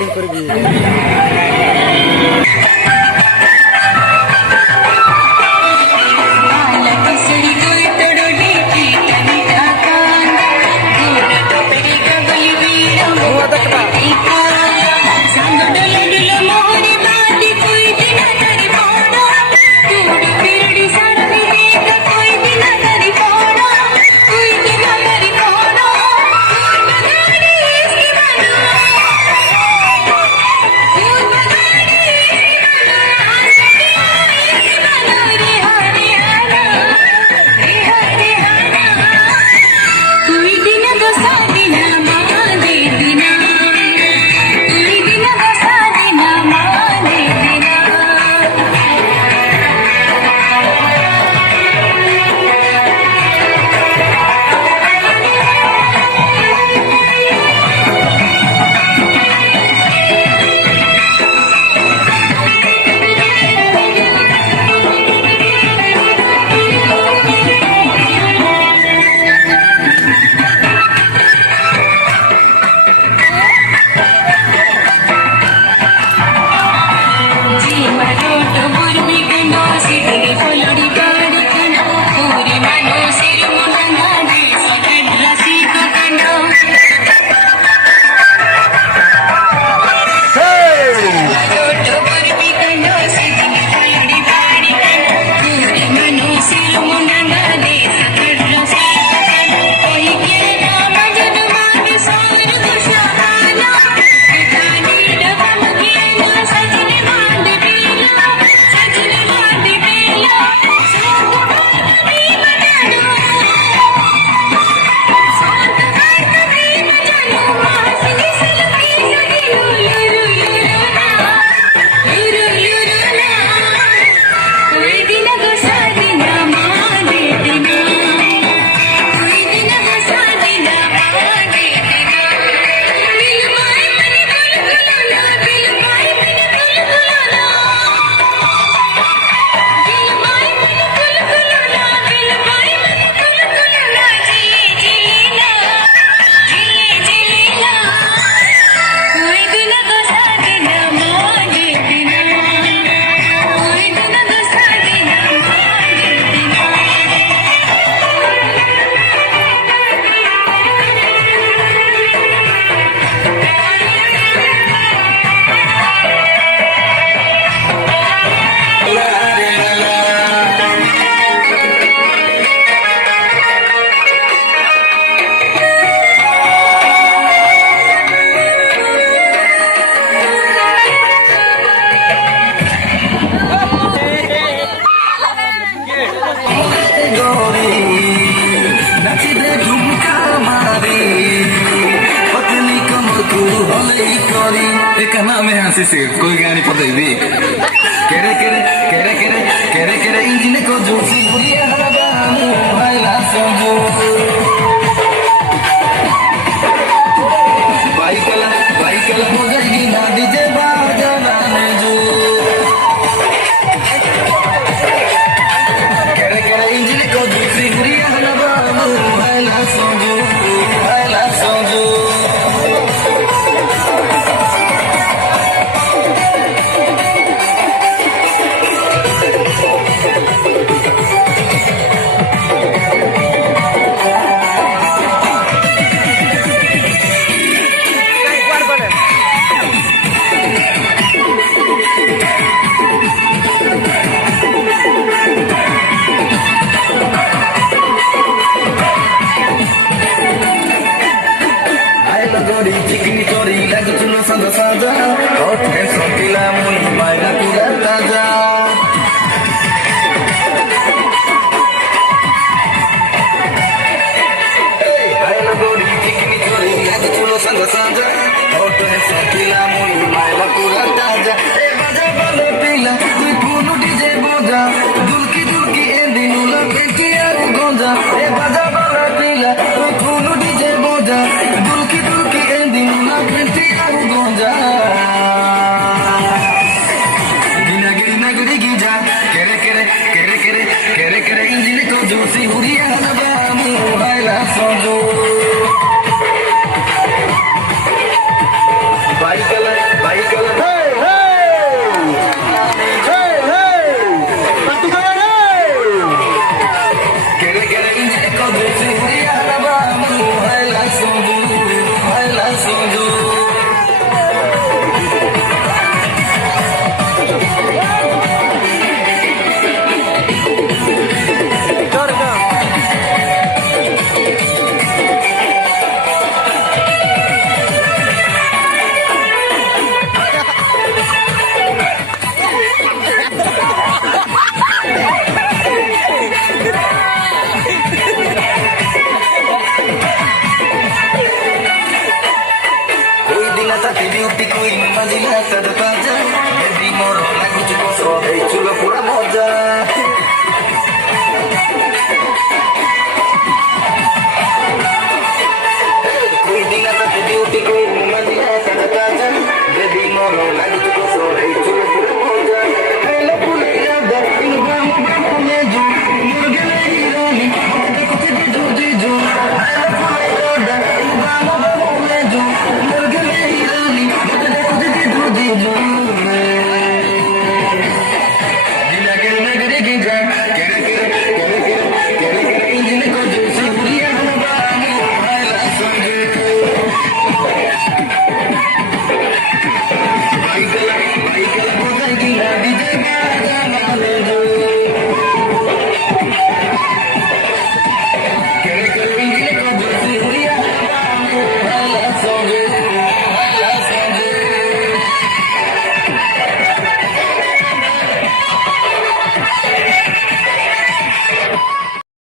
Recording করবি। में हंसी से कोई गानी पता भी केरे केरे केरे केरे केरे केरे इंजन को जोशी बुलिया भाईला समझो बाइकला हो जाएगी ना डीजे बाजा में जो केरे केरे इंजन को जोशी बुलिया भाईला समझो भाईला समझो चिकनी चोरी लग चुनो सदा साजा होठे सोकिला मुई मायरा पूरा ताजा हाय लगोरी चिकनी चोरी लग चुनो सदा साजा होठे सोकिला मुई मायरा पूरा ताजा ए बाजा बाले पीला तू कोनो डीजे बोजा दुलकी दुलकी ए दिनुला बेटी आग गोंजा ए बाजा बाले पीला तू कोनो डीजे बोजा दुलकी दुलकी Plenty of gonja মাজিলা তাজা তাজা বেবি মোর লাগুচি কস এই চুলো পুরা মজা Cuidinha tá pediu pico, magia, taza taza, baby moro,